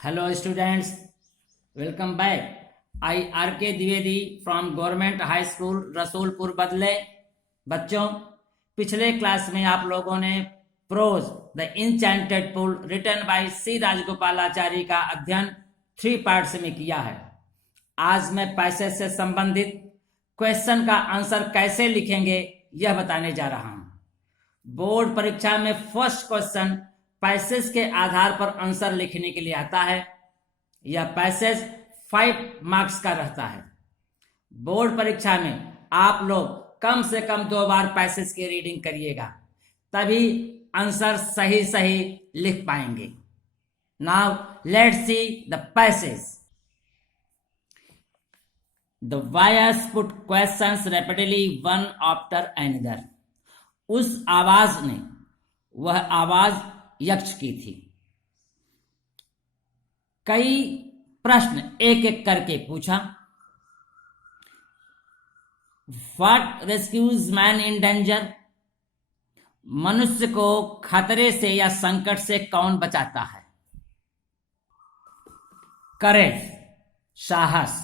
Hello students, welcome back. I R.K. Dwivedi from Government High School Rasulpur बदले। बच्चों, पिछले class में आप लोगों ने prose the enchanted pool written by C Rajagopalachari का अध्ययन 3 पार्ट्स में किया है। आज मैं पैसेज से संबंधित क्वेश्चन का आंसर कैसे लिखेंगे यह बताने जा रहा हूं। बोर्ड परीक्षा में फर्स्ट क्वेश्चन पैसेज के आधार पर आंसर लिखने के लिए आता है। यह पैसेज 5 मार्क्स का रहता है। बोर्ड परीक्षा में आप लोग कम से कम 2 बार पैसेज की रीडिंग करिएगा, तभी आंसर सही सही लिख पाएंगे। Now let's see the passage. The voice put questions rapidly one after another. उस आवाज ने, वह आवाज यक्ष की थी, कई प्रश्न एक एक करके पूछा। What rescues man in danger. मनुष्य को खतरे से या संकट से कौन बचाता है। करेज, साहस।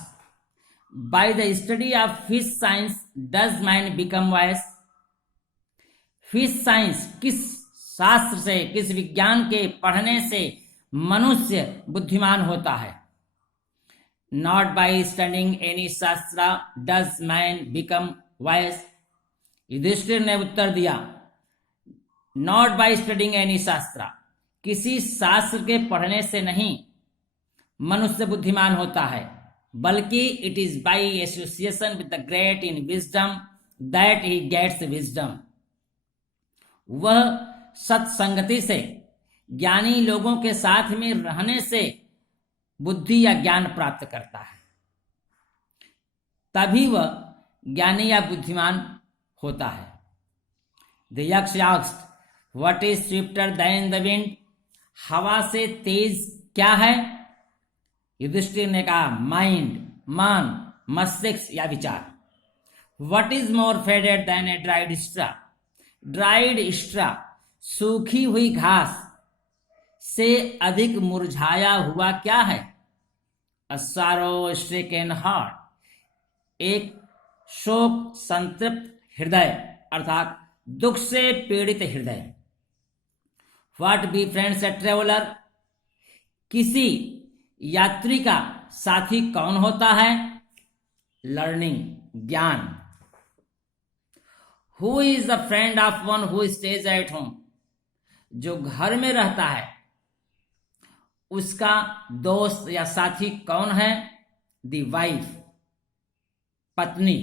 By the study of fish science does man become wise. Fish science, किस शास्त्र से, किस विज्ञान के पढ़ने से मनुष्य बुद्धिमान होता है। Not by studying any shastra does man become wise. Yudhishthira ने उत्तर दिया, नॉट बाय स्टडिंग एनी शास्त्र, किसी शास्त्र के पढ़ने से नहीं मनुष्य बुद्धिमान होता है, बल्कि it is by association with the great in wisdom that he gets wisdom. वह सत्संगति से, ज्ञानी लोगों के साथ में रहने से बुद्धि या ज्ञान प्राप्त करता है, तभी वह ज्ञानी या बुद्धिमान होता है। द यक्ष asked, what is swifter than the wind. हवा से तेज क्या है। युधिष्ठिर ने कहा, माइंड, मन, मस्तिष्क या विचार। What is more faded than a dried straw. Dried straw, सूखी हुई घास से अधिक मुरझाया हुआ क्या है। अ सॉरो स्ट्रिकन हार्ट, एक शोक संतृप्त हृदय अर्थात दुख से पीड़ित हृदय। What be friends a traveller, किसी यात्री का साथी कौन होता है। लर्निंग, ज्ञान। Who is the friend of one who stays at home, जो घर में रहता है उसका दोस्त या साथी कौन है। द वाइफ, पत्नी।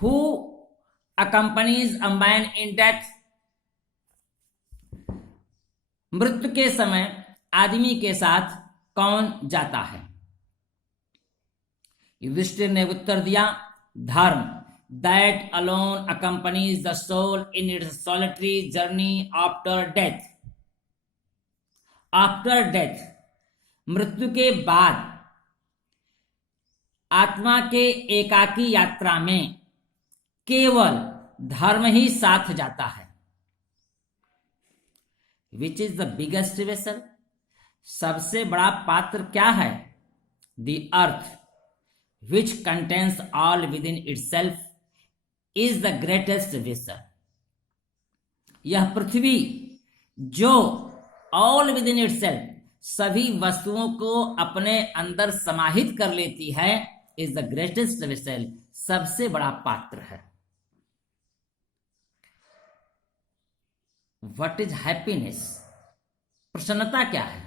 Who accompanies a man in death, मृत्यु के समय आदमी के साथ कौन जाता है। युधिष्ठिर ने उत्तर दिया, धर्म, that alone accompanies the soul in its solitary journey after death. After death, मृत्यु के बाद आत्मा के एकाकी यात्रा में केवल धर्म ही साथ जाता है। Which is the biggest vessel, सबसे बड़ा पात्र क्या है। The earth, which contains all with in itself, is the greatest vessel. यह पृथ्वी जो ऑल विद इन इटसेल्फ, सभी वस्तुओं को अपने अंदर समाहित कर लेती है, इज द ग्रेटेस्ट वेसल, सबसे बड़ा पात्र है। व्हाट इज हैप्पीनेस, प्रसन्नता क्या है।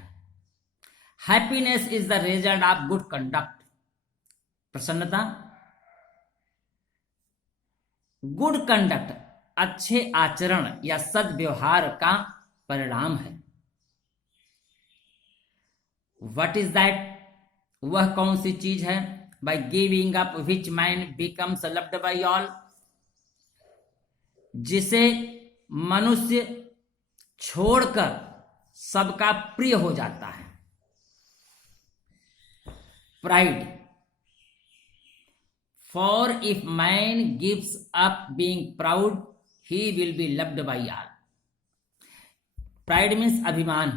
Happiness is the result of good conduct, प्रसन्नता गुड कंडक्ट, अच्छे आचरण या सद्व्यवहार का परिणाम है। व्हाट इज दैट, वह कौन सी चीज है। By giving up which man becomes loved by all, जिसे मनुष्य छोड़कर सबका प्रिय हो जाता है। Pride, for if man gives up being proud he will be loved by all. Pride means अभिमान।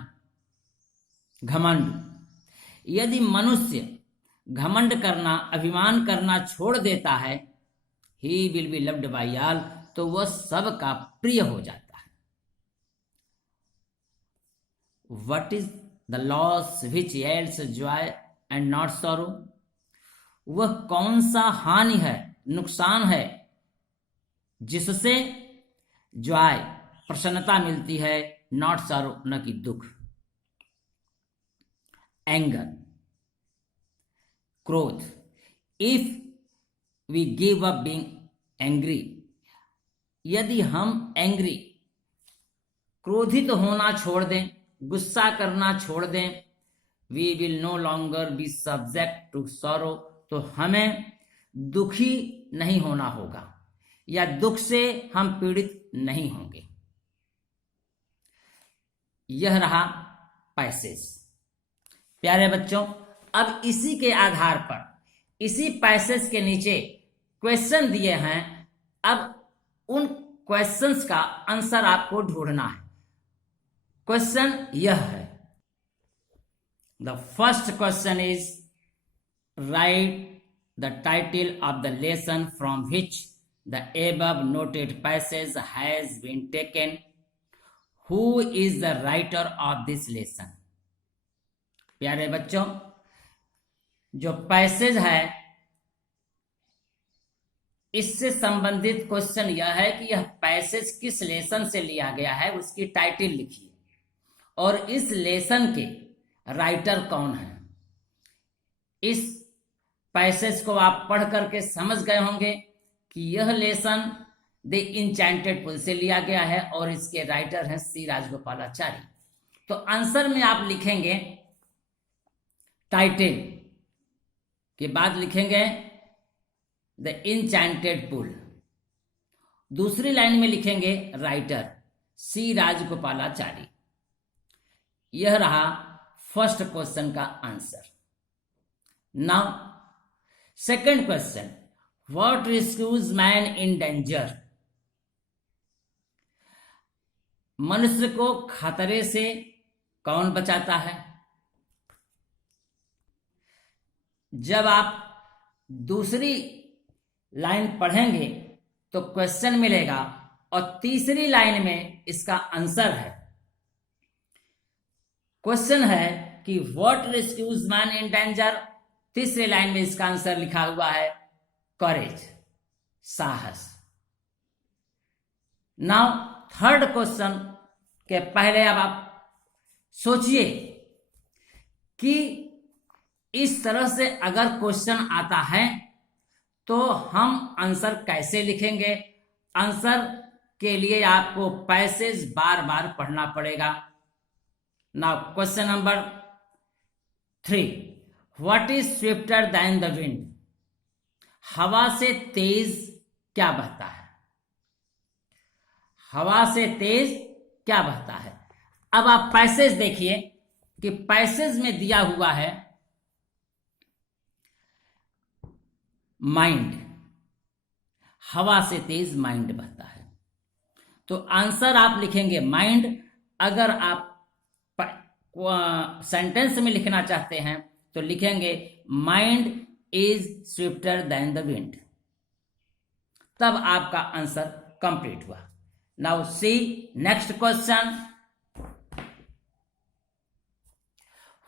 घमंड। यदि मनुष्य घमंड करना, अभिमान करना छोड़ देता है, he will be loved by all, तो वह सबका प्रिय हो जाता है। What is the loss which yields Joy and not sorrow? वह कौन सा हानि है, नुकसान है, जिससे जॉय प्रसन्नता मिलती है, नॉट सॉरो न कि दुख। एंगर, क्रोध। If we give up being angry, यदि हम एंग्री, क्रोधित होना छोड़ दें, गुस्सा करना छोड़ दें, we will no longer be subject to sorrow, तो हमें दुखी नहीं होना होगा या दुख से हम पीड़ित नहीं होंगे। यह रहा पैसेज। प्यारे बच्चों, अब इसी के आधार पर, इसी पैसेज के नीचे क्वेश्चन दिए हैं। अब उन क्वेश्चंस का आंसर आपको ढूंढना है। क्वेश्चन यह है, the first question is write the title of the lesson from which the above noted passage has been taken. Who is the writer of this lesson? प्यारे बच्चों, जो पैसेज है, इससे संबंधित क्वेश्चन यह है कि यह पैसेज किस लेसन से लिया गया है, उसकी टाइटल लिखिए और इस लेसन के राइटर कौन है। इस पैसेज को आप पढ़ करके समझ गए होंगे कि यह लेसन द इंचैंटेड पुल से लिया गया है और इसके राइटर हैं सी राजगोपालाचारी। तो आंसर में आप लिखेंगे टाइटल के बाद लिखेंगे द इंचैंटेड पुल, दूसरी लाइन में लिखेंगे राइटर सी राजगोपालाचारी। यह रहा फर्स्ट क्वेश्चन का answer. Now second question, what rescues man in danger? मनुष्य को खतरे से कौन बचाता है? जब आप दूसरी लाइन पढ़ेंगे तो क्वेश्चन मिलेगा और तीसरी लाइन में इसका आंसर है। क्वेश्चन है कि what rescues man in danger, तीसरी लाइन में इसका आंसर लिखा हुआ है करेज, साहस। नाउ थर्ड क्वेश्चन के पहले अब आप सोचिए कि इस तरह से अगर क्वेश्चन आता है तो हम आंसर कैसे लिखेंगे। आंसर के लिए आपको पैसेज बार बार पढ़ना पड़ेगा। Now question number 3, what is swifter than the wind? हवा से तेज क्या बहता है? हवा से तेज क्या बहता है? अब आप पैसेज देखिए कि पैसेज में दिया हुआ है माइंड, हवा से तेज माइंड बहता है, तो आंसर आप लिखेंगे माइंड। अगर आप सेंटेंस में लिखना चाहते हैं तो लिखेंगे mind is swifter than the wind, तब आपका आंसर कंप्लीट हुआ। Now see next question,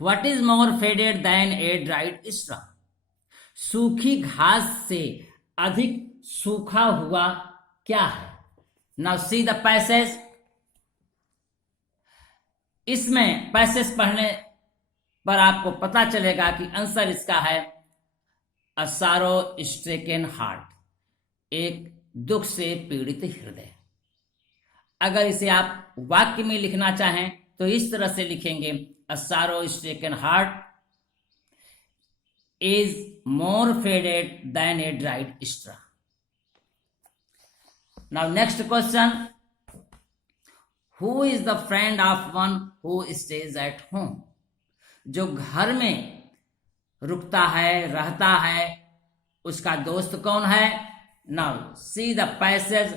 what is more faded than a dried straw? सूखी घास से अधिक सूखा हुआ क्या है? Now see the passage. इसमें पैसेज पढ़ने पर आपको पता चलेगा कि आंसर इसका है अ सारो स्ट्रेकन हार्ट, एक दुख से पीड़ित हृदय। अगर इसे आप वाक्य में लिखना चाहें तो इस तरह से लिखेंगे अ सारो स्ट्रेकन heart is more faded than a dried straw. Now next question, who is the friend of one who stays at home? जो घर में रुकता है, रहता है, उसका दोस्त कौन है? Now see the passage।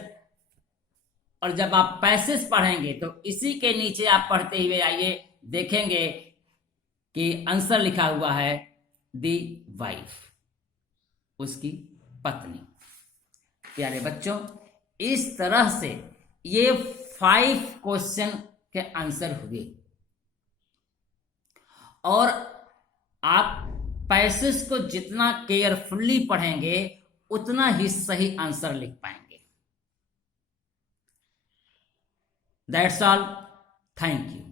और जब आप पैसेज पढ़ेंगे तो इसी के नीचे आप पढ़ते हुए आइए, देखेंगे कि आंसर लिखा हुआ है दी वाइफ, उसकी पत्नी। प्यारे बच्चों, इस तरह से ये 5 क्वेश्चन के आंसर हुए और आप पैसेज को जितना केयरफुली पढ़ेंगे उतना ही सही आंसर लिख पाएंगे। That's all, thank you.